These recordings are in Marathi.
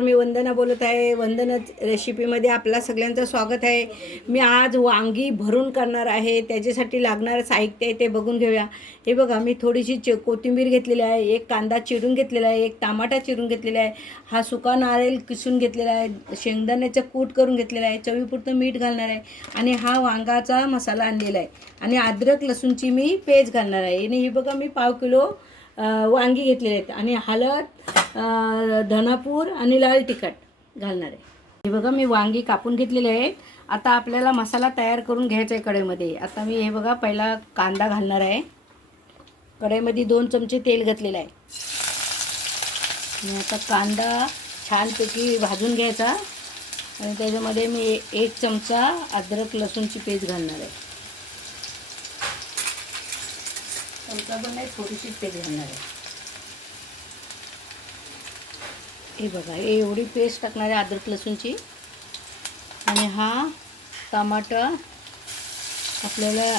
मी वंदना बोलत आहे. वंदना रेसिपीमध्ये आपला सगळ्यांचं स्वागत आहे. मी आज वांगी भरून करणार आहे. त्याच्यासाठी लागणारं साहित्य आहे ते बघून घेऊया. हे बघा मी थोडीशी चे कोथिंबीर घेतलेली आहे. एक कांदा चिरून घेतलेला आहे. एक टमाटा चिरून घेतलेला आहे. हा सुका नारळ किसून घेतलेला आहे. शेंगदाण्याचं कूट करून घेतलेला आहे. चवीपुरतं मीठ घालणार आहे. आणि हा वांगाचा मसाला आणलेला आहे. आणि अद्रक लसूणची मी पेज घालणार आहे. आणि ही बघा मी पाव किलो वांगी घेतलेले आहेत. आणि हळद धनापूर आणि लाल तिखट घालणार. आहे हे बघा मी वांगी कापून घेतलेले आहेत. आता आपल्याला मसाला तयार करून घ्यायचा आहे कढईमध्ये. आता मी हे बघा पहिला कांदा घालणार आहे. कढईमध्ये दोन चमचे तेल घातलेलं आहे. आणि आता कांदा छानपैकी भाजून घ्यायचा. आणि त्याच्यामध्ये मी एक चमचा अद्रक लसूणची पेस्ट घालणार आहे. चमचा पण नाही थोडीशी पेस्ट घालणार आहे. हे बघा हे एवढी पेस्ट टाकणार आहे अद्रक लसूणची. आणि हा टमाटर आपल्याला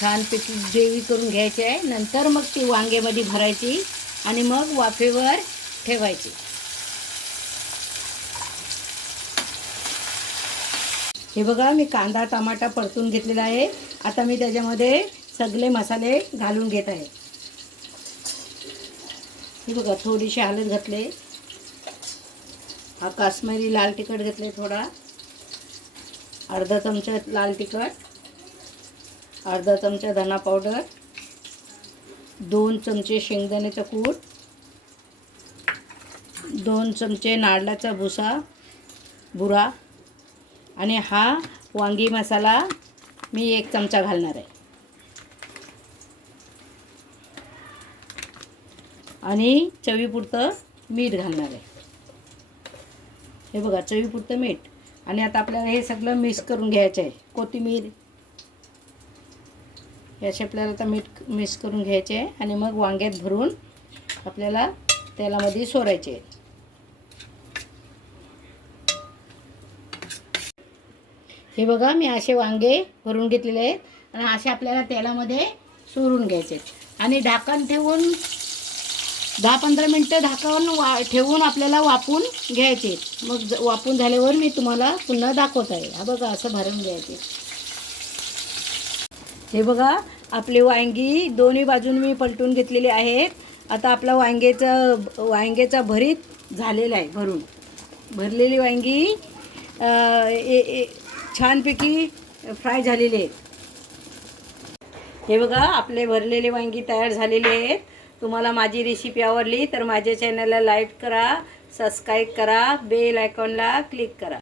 छानपैकी ग्रेव्ही करून घ्यायची आहे. नंतर मग ती वांग्यामध्ये भरायची आणि मग वाफेवर ठेवायची. हे बघा मी कांदा टमाटा परतून घेतलेला आहे. आता मी त्याच्यामध्ये सगळे मसाले घालून घेत आहे. हे बघा थोडीशी हळद घातले. हा काश्मीरी लाल तिखट घेतले थोडा. अर्धा चमचा लाल तिखट. अर्धा चमचा धना पावडर. दोन चमचे शेंगदाण्याचा कूट. दोन चमचे नारळाचा भुसा बुरा. आणि हा वांगी मसाला मी एक चमचा घालणार आहे. आणि चवीपुरतं मीठ घालणार आहे. हे बघा चवीपुरतं मीठ. आणि आता आपल्याला हे सगळं मिक्स करून घ्यायचं आहे. कोथिंबीर. हे असे आपल्याला आता मीठ मिक्स करून घ्यायचे आहे. आणि मग वांग्यात भरून आपल्याला तेलामध्ये सोडायचे आहे. हे बघा मी असे वांगे भरून घेतलेले आहेत. आणि असे आपल्याला तेलामध्ये सोडून घ्यायचे आहेत. आणि ढाकण ठेवून दहा पंधरा मिनटं झाकण वा ठेवून आपल्याला वापून घ्यायचे. मग ज- वापून झाल्यावर मी तुम्हाला पुन्हा दाखवत आहे. हा बघा असं भरून घ्यायचे. हे बघा आपले वांगी दोन्ही बाजून मी पलटून घेतलेले आहेत. आता आपला वांग्याचं वांग्याचा भरीत झालेला आहे भरून. भरलेली वांगी ए- ए- छानपैकी फ्राय झालेले आहेत हे बघा आपले भरलेले वांगी तयार झालेले आहेत. तुम्हाला माझी रेसिपी आवडली तर माझ्या चॅनलला लाईक करा सबस्क्राईब करा बेल आयकॉनला क्लिक करा.